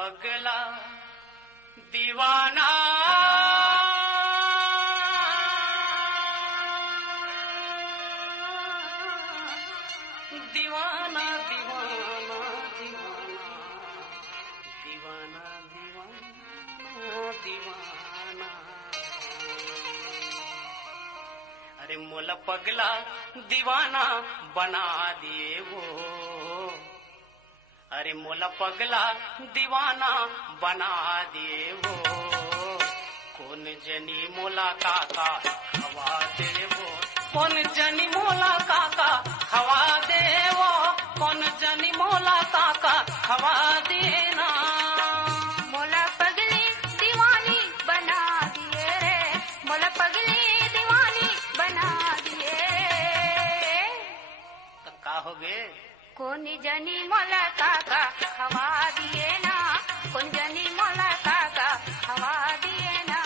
पगला दीवाना दीवाना दीवाना दीवाना दीवाना दीवाना अरे मोला पगला दीवाना बना दिए वो अरे मोला पगला दीवाना बना दिए वो कौन जनी मोला काका खवा दे वो कौन जनी मोला काका खवा दे वो कौन जनी मोला काका खवा देना मोला पगली दीवानी बना दिए रे मोला पगली दीवानी बना दिए तो का हो गए कौन जनी मोला काका खवा दिए ना कौन जनी मोला काका खवा दिए ना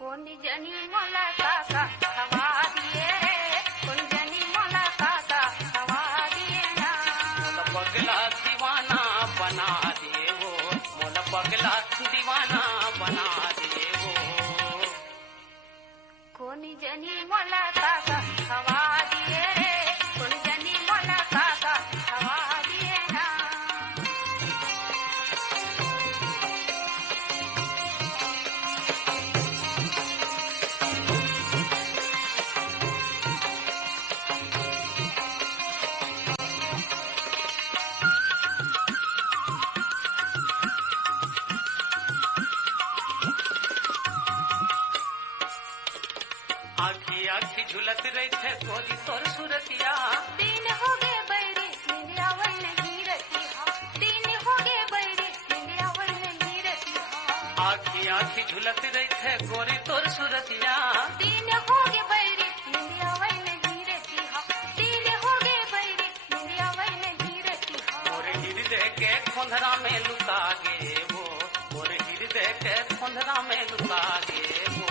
कौन जनी मोला काका खवा दिए रे कौन जनी मोला काका खवा दिए ना मोला पगला दीवाना बना दिए वो मोला पगला दीवाना बना दिए वो कौन जनी मोला काका खवा दिए रे कौन जनी मोला काका खवा दिए ना आखी आखी झुलत रही थे गोरी तोर सूरतिया दिन हो गए बैरी निंदिया वन नहीं रती हाँ दिन हो गए बैरी निंदिया वन नहीं रती हाँ आखी आखी झुलत रही थे गोरी तोर सूरतिया दिन हो गए बैरी निंदिया वन नहीं रहती हाँ दिन हो गए बैरी निंदिया वन नहीं रहती हाँ मोरे हृदय के खोंधरा में लुका गे वो मोरे हृदय के खोंधरा में लुका गे वो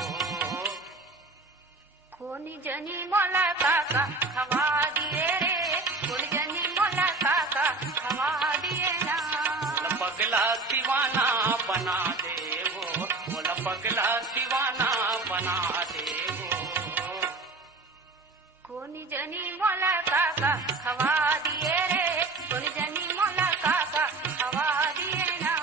कौन जनी मोला काका खवा दिए रे कौन जनी मोला काका खवा दिए ना मोला पगला दीवाना बना दे वो मोला पगला दीवाना बना दे वो कौन जनी मोला काका खवा दिए रे कौन जनी मोला काका खवा दिए ना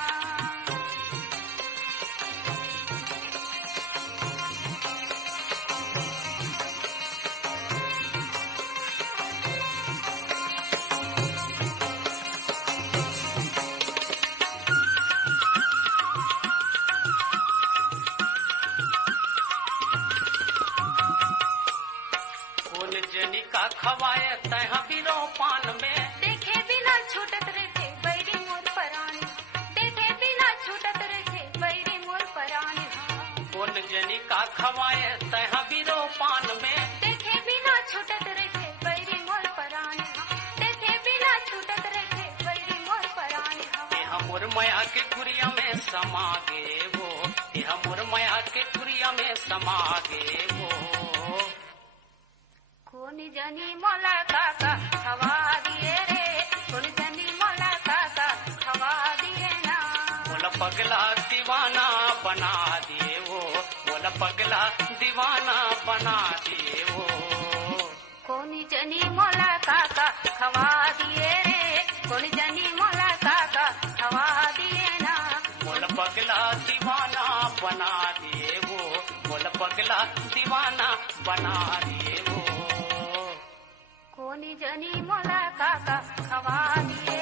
जनी का खवाए तह बिरो पान में देखे बिना छूटत रहते बैरी मोर परानी देखे बिना छूटत रहते बैरी मोर परानी कौन जनी का खवाए तह बिरो पान में देखे बिना छूटत रहते बैरी मोर परानी देखे बिना छूटत रहते बैरी मोर परानी यह मोर माया के कुरिया में समा गे वो यह मोर माया के कुरिया में समा गे वो कौन जनी मोला काका खवा दिए रे कौन जनी मोला काका खवा दिए ना मोला पगला दीवाना बना दिए वो मोला पगला दीवाना बना दिए वो कौन जनी मोला काका खवा दिए रे कौन जनी मोला काका खवा दिए ना मोला पगला दीवाना बना दिए वो मोला पगला मेरा दीवाना बना दिए वो। कोनी जनी मोला काका खवा दिए